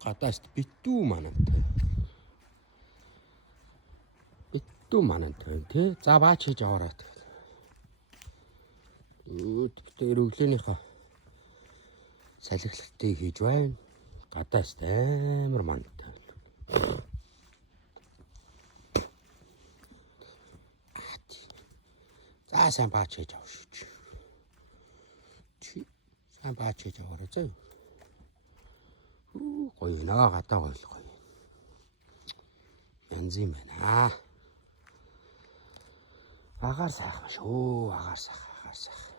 Гадаас битүү манантай. Битүү манантай тий. За баач хийж аваарай. Тэр өглөөнийхөө салхилтыг хийж байна. Гадаас амар манантай. За сайн баач хийж авах шүү. Чи сайн баач хийж аваарай зөө. Гоё наа гадаа гоё. Янз юм байна. Агаар сайхан шүү. Агаар сайхан.